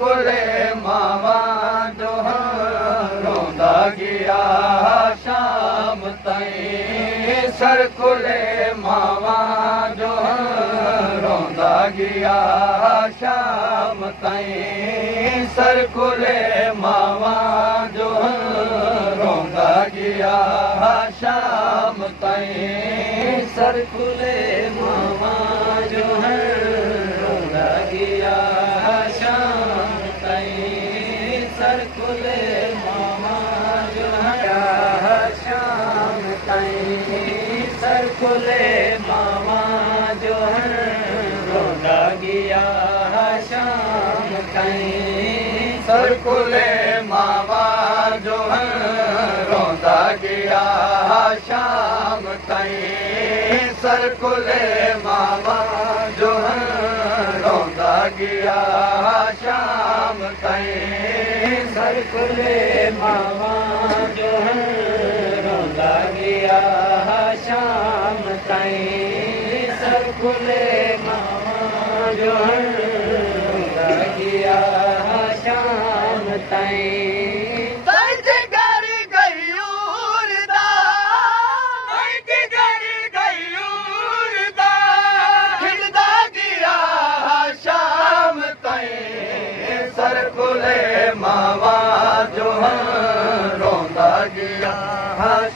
कुले मावा जो रोंदा गया शाम ताईं सर कुले मावा जो रोंदा गया शाम ताईं सर कुले मावा जो रोंदा गया शाम ताईं सर कुले मावा जो रोंदा गया शाम ताईं सर कुले मावा जो शाम ताईं सर कुले मावा जो रोंदा गया शाम ताईं सर कुले मावा जो रोंदा गया शाम ताईं सर कुले मावा जो रोंदा गया शाम ताईं सर कुले मावा जो रोंदा गया शाम ताईं सर कुले मावा जो रोंदा गया शाम ताईं सर कुले मावा जो रोंदा गया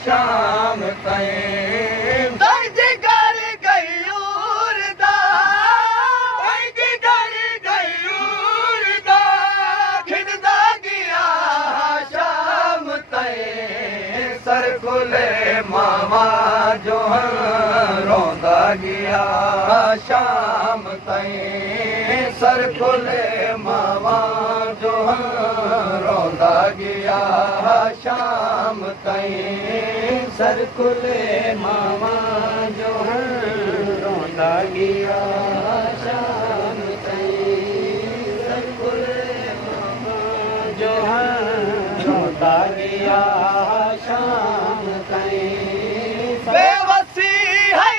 शाम ताईं दर्द कर गयूर दा खिड़दा गया शाम ताईं सर कुले मावा जो रोंदा गया शाम ताईं सर कुले मावा जो रोंदा गया शाम ताईं सर कुले मावा जो रोंदा गया शाम ताईं सर कुले मावा जो रोंदा गया शाम ताईं बेवसी है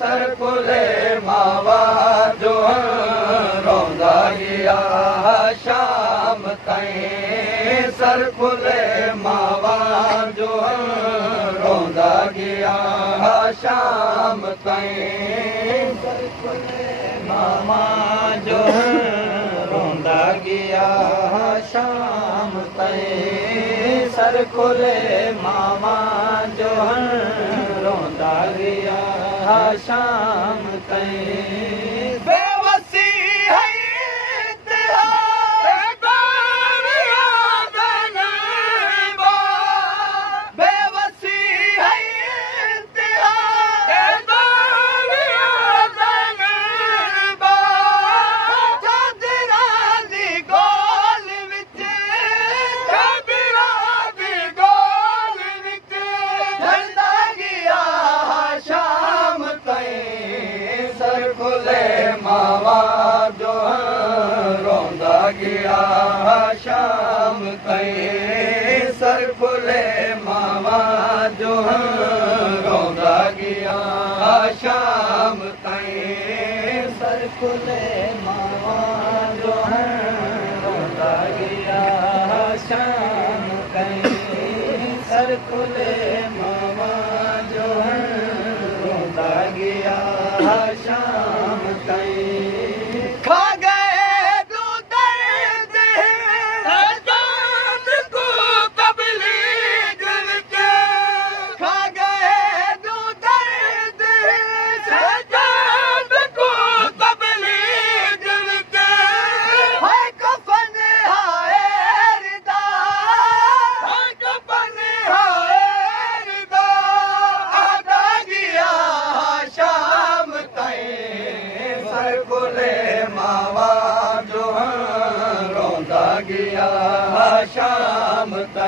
सर कुले मावा जो रोंदा गया शाम ताईं सर कुले मावा जो रोंदा गया शाम ताईं सर कुले मावा जो रोंदा गया शाम ताईं सर कुले मावा जो रोंदा गया शाम ताईं बेवसी है बेवसी है सर कुले मावा जो रोंदा गया शाम ताईं सर कुले मावा जो रोंदा गया शाम ताईं सर कुले मावा जो रोंदा गया शाम ताईं सर कुले मावा जो रोंदा गया शाम ताईं खा गए तू दर्द सजाद को तबलीग के खा गए तू दर्द सजाद को तबलीग के है कफन हाय रिदा है कफन हाय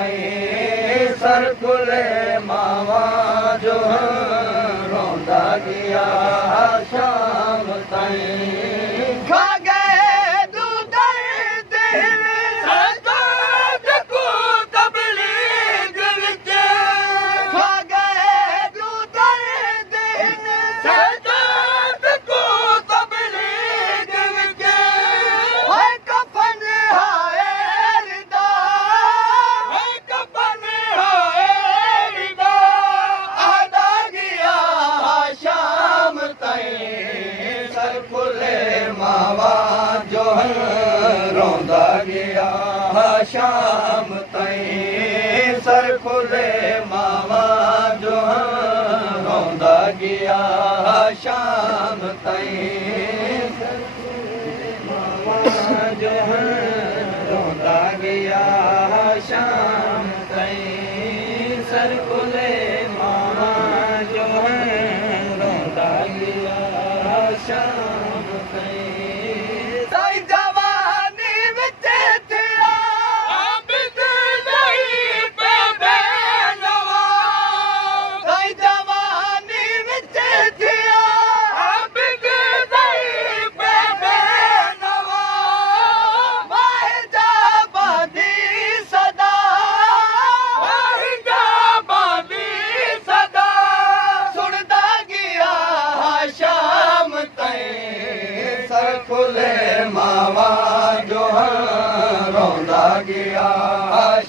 ताईं सर खुले मावा जो रोंदा गया शाम ताईं खा गए दूध सजाद को तबलीग विच खा गए दूध सजाद को तबलीग विच हाय कफन हाय रिदा हाय कफन हाय रिदा आदा गया शाम ताईं सर खुले मावा जो रोंदा गया शाम ताईं सर खुले मावा जो रोंदा गया शाम ताईं सर खुले मावा जो रोंदा गया शाम ताईं सर खुले मावा जो रोंदा गया शाम ताईं साईं जवानी विच थिया आबिद नहीं पे बेनवा साईं जवानी विच थिया आबिद नहीं पे बेनवा वाहिदा बादी सदा वाहिदा बादी सदा सुनदा गया शाम ताईं सर खुले मावा जो रोंदा गया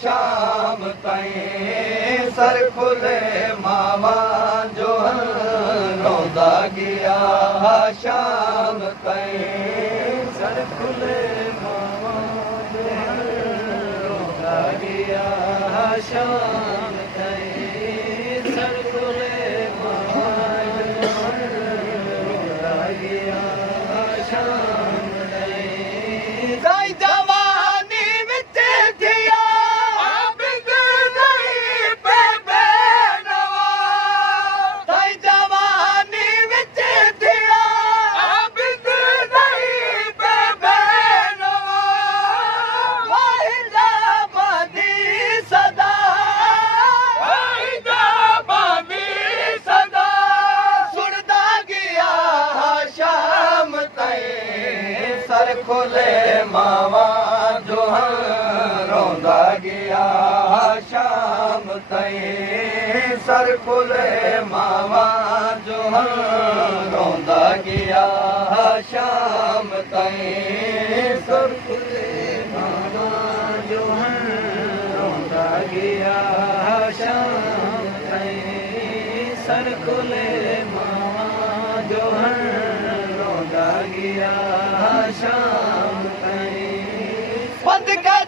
शाम ताईं सर खुले मावा जो रोंदा गया शाम ताईं सर खुले मावा जो रोंदा गया शाम ताईं सर खुले मावा जो रोंदा गया शाम ताईं साईं जवानी विच थिया आबिद नहीं पे बेनवा साईं जवानी विच थिया आबिद नहीं पे बेनवा वाहिदा बादी सदा वाहिदा बादी सदा सुनदा गया शाम ताईं सर खुले मावा जो रोंदा गया शाम ताईं सर खुले मावा जो रोंदा गया शाम ताईं सर खुले मावा जो रोंदा गया शाम ताईं सर खुले मावा जो रोंदा गया शाम ताईं बंद कर